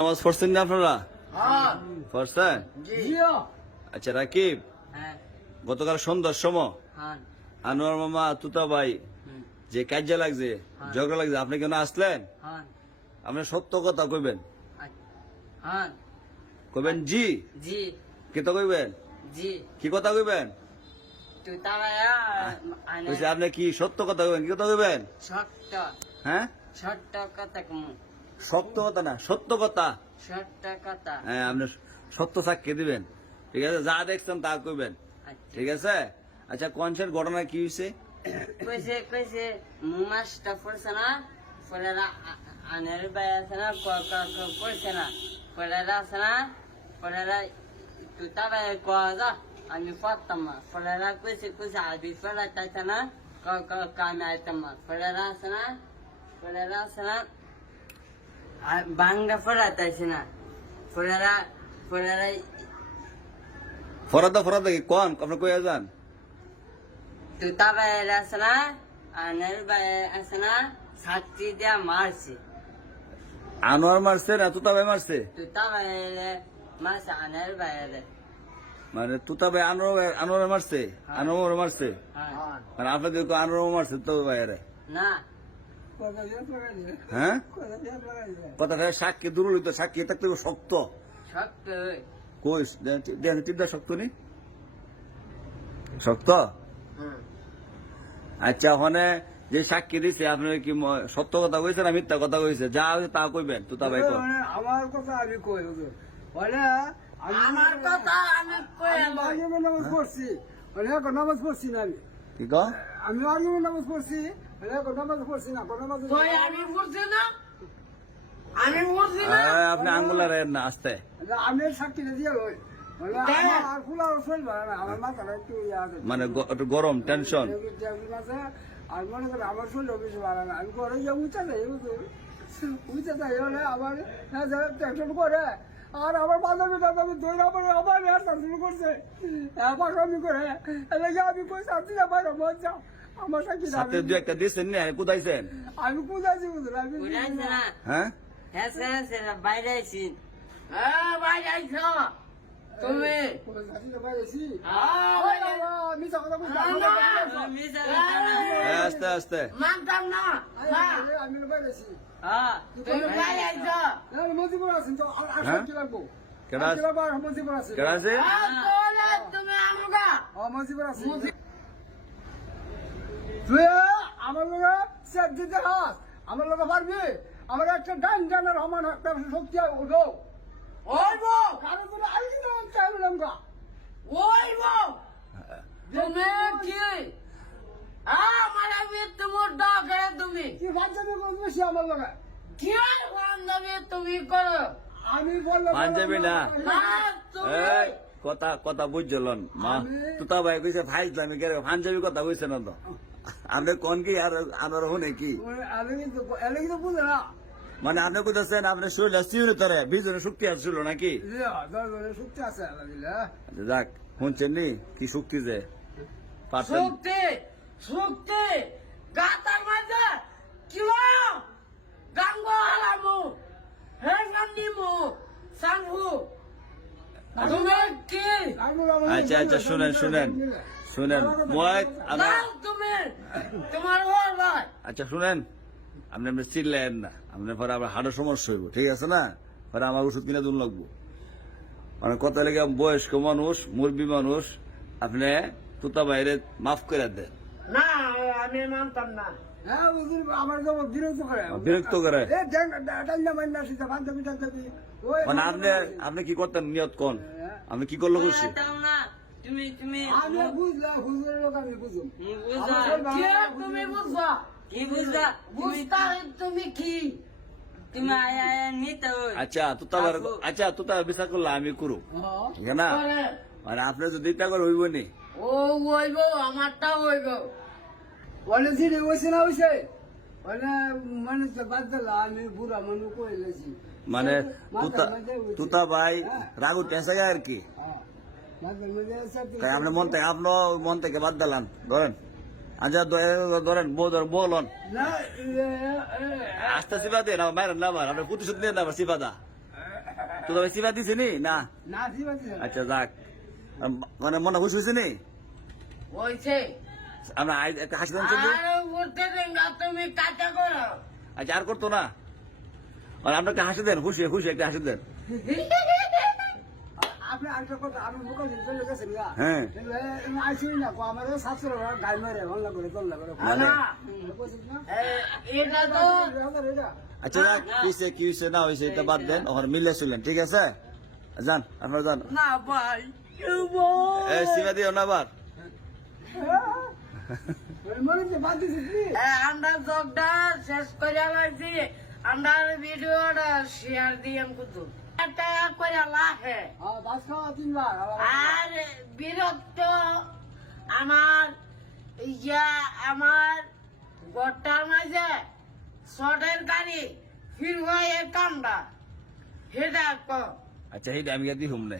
নামাজ পড়ছেন না আপনারা? হ্যাঁ। পড়ছেন? আচ্ছা রাকিব, হ্যাঁ। গতকাল সন্ধ্যার সময় হ্যাঁ। আনোয়ার মামা তুতা ভাই যে কাজে লাগছে, ঝগড়া লাগছে, আপনি কেন আসলেন? হ্যাঁ। আপনি সত্য কথা কইবেন, হ্যাঁ। কইবেন জি জি কি তো কইবেন, জি কি কথা কইবেন? তুই তারা বলছি আপনি কি সত্য কথা কইবেন, কি কথা কইবেন? সত্য হ্যাঁ, সত্য কথা কমু সত্য কথা না, সত্য কথা। সত্য কথা। হ্যাঁ, আপনি সত্য সাক্ষী দিবেন, ঠিক আছে? যা দেখছেন তা কইবেন, ঠিক আছে? আচ্ছা কনসের ঘটনা কি হয়েছে? কইছে কইছে মাছটা পড়ছে না, পড়ারা আনের ভাই আছে না, পড়ছে না, পড়ারা আছে না, পড়ারা তুই তারা যা আমি পড়তাম না, পড়ারা কইছে কইছে আবি পড়াইতে না, কামে আইতাম না, পড়ারা আছে না, পড়ারা আছে না, বাংলা পড়াইতেছে না, পড়ারা পড়ারা ফরাদা কি কোন আপনি কইয়া যান? তুই তারা আছে না, আনের ভাই আছে না, ছাত্রী দিয়া মারছে, আনোয়ার মারছে না তুতা ভাই মারছে? তুই তারা মারছে আনের বাইরে। মানে তুতা ভাই আনোয়ার মারছে, আনোয়ার মারছে, হ্যাঁ। মানে আপনাদের আনোয়ার মারছে তো ভাইয়ারে? না হ্যাঁ, কথাটা সাক্ষী দুর্বলিত, সাক্ষী থাকতে হবে শক্ত। সত্য কইস দেন টিপদা শক্ত নি, শক্ত। আচ্ছা ওখানে যে সাক্ষী দিছে আপনার কি সত্য কথা কইছে না মিথ্যা কথা কইছে? যা হইছে তা কইবেন, তুতা ভাই কই। আমার কথা আমি কই বলে আমার কথা আমি কই নামাজ পড়ছি, নামাজ পড়ছি না আমি, কি কও? আমি আগে নামাজ পড়ছি, নামাজ পড়ছি না, নামাজ আমি পড়ছি না, আমি পড়ছি না। আপনি আঙ্গুলা রেন না আস্তে। আমি সাক্ষীটা দিয়ে লই আর ফুলা রসল আমার মাথাটা একটু মানে একটু গরম টেনশন। আর মনে করে আমার শরীর বেশি ভালো না, আমি ঘরে গিয়ে উঁচা যাই হলে আমার টেনশন করে, আর আমার বান্ধবী ধরে আবার শুরু করছে পাকামি করে, এলাকা আমি কই শান্তি না পাই মন যাও আমার সাক্ষী সাথে দু একটা দিচ্ছেন না, কুদাইছেন? আমি কুদাইছি বুঝলো আমি বুঝাইছে না, হ্যাঁ হ্যাঁ বাইরে আইছি, বাইরে আইছ তুমি, আস্তে আস্তে। মানতাম না, আমি বাইরেছি তুমি বাইরে আইছ, মজিবুর আছেন তো হ্যাঁ? কি লাগবো কেডা আছে? মজিবুর আছে কেডা আছে? তুমি আমগা মজিবুর আছে তুই আমার লোক সেট দিতে হাস, আমার লোক পারবি, আমার একটা ডান ডানের সমান শক্তি উঠো ওইব কারো কোনো আইডি না চাইলাম গা ওইব তুমি কি আমার আমি তোমার ডাকে তুমি কি বাচ্চাদের বলবেছি আমার লোক কি বান্ধবী তুমি করো, আমি বললাম পাঞ্জাবি না, না তুমি এই কথা কথা বুঝলন মা, তুতা ভাই কইছে ফাইজলামি করে পাঞ্জাবি কথা কইছে না তো? আপনি কোন কি আর আনোর হুনে কি এলাকি তো বুঝে না মানে আপনি কইতেছেন আপনার শরীরটা সিউরে তরে বিজনে শক্তি আসছিল নাকি? শক্তি আছে আলহামদুলিল্লাহ। আচ্ছা, যাক শুনছেন নি কি শক্তি যে পারতেন। শক্তি শক্তি গাতার মাঝে কি গাঙ্গ আলামু হে সামনিমু সাংহু তুমি কি আচ্ছা আচ্ছা শুনেন শুনেন শুনেন না তুমি তোমার ওর ভাই আচ্ছা শুনেন, আপনি আপনি চিল্লেন না, আপনার পরে আবার হাড়ের সমস্যা হইব, ঠিক আছে না? পরে আমার ওষুধ কিনে দুন লাগবো, মানে কত লেগে বয়স্ক মানুষ মুরব্বী মানুষ, আপনি তুতা বাইরে মাফ করে দেন। না আমি মানতাম না, হ্যাঁ হুজুর আমার তো বিরক্ত করে বিরক্ত করে মানে আপনি আপনি কি করতেন নিয়ত কোন, আপনি কি করলো খুশি? মানতাম না তুমি তুমি আমি বুঝলাম হুজুরের লোক আমি বুঝুম তুমি বুঝবা কি বুঝবা বুঝতা তুমি কি তুমি আয়া আয়া নিতে আচ্ছা তুতা বিচার করলে আমি করু, ঠিক না? মানে আপনি যদি এটা করে হইব নি, ও হইব আমারটা হইব অনেক দিন হয়েছে না হয়েছে মানে বাদ দিল আমি বুড়া মানুষ কইলেছি মানে তুতা ভাই রাগু টেসে যায় আর কি, তাই আপনি আপনার মন থেকে বাদ দিলাম ধরেন। আচ্ছা ধরেন বলন আস্তে সিপা দেন মায়ের নামার আপনার প্রতিশোধ নিয়ে নামার সিপা দা তো তবে সিবা দিছে নি না না দিবা দিছে আচ্ছা যাক মানে মনে খুশি হয়েছে নি হয়েছে আমরা একটা হাসি দেন চলবে আর উঠতে দেন না তুমি কাটা করো আচ্ছা আর করতো না আর আমরা একটা হাসি দেন খুশি খুশি একটা হাসি দেন আপনি আরেকটা কথা আমি মুখে চলে গেছেন গা হ্যাঁ। আইসি না কো আমার সাতশো গাই মারে ভালো করে চললা করে মানে এটা তো আচ্ছা যাক কিসে কি হয়েছে না হয়েছে এটা বাদ দেন ওখানে মিলে ছিলেন ঠিক আছে যান আপনারা যান না ভাই এই সিবা দিও না আবার মনে যে বাদ দিছি আমরা জবটা শেষ করে আলাইছি আমরা ভিডিওটা শেয়ার দিয়াম কুতু একটা করে লাহে বাস খাওয়া 3 বার আর বিরক্ত আমার ইয়া আমার গটার মাঝে শর্টের গাড়ি ফির হয় কামটা সেটা আচ্ছা এইটা আমি দিই হুমনে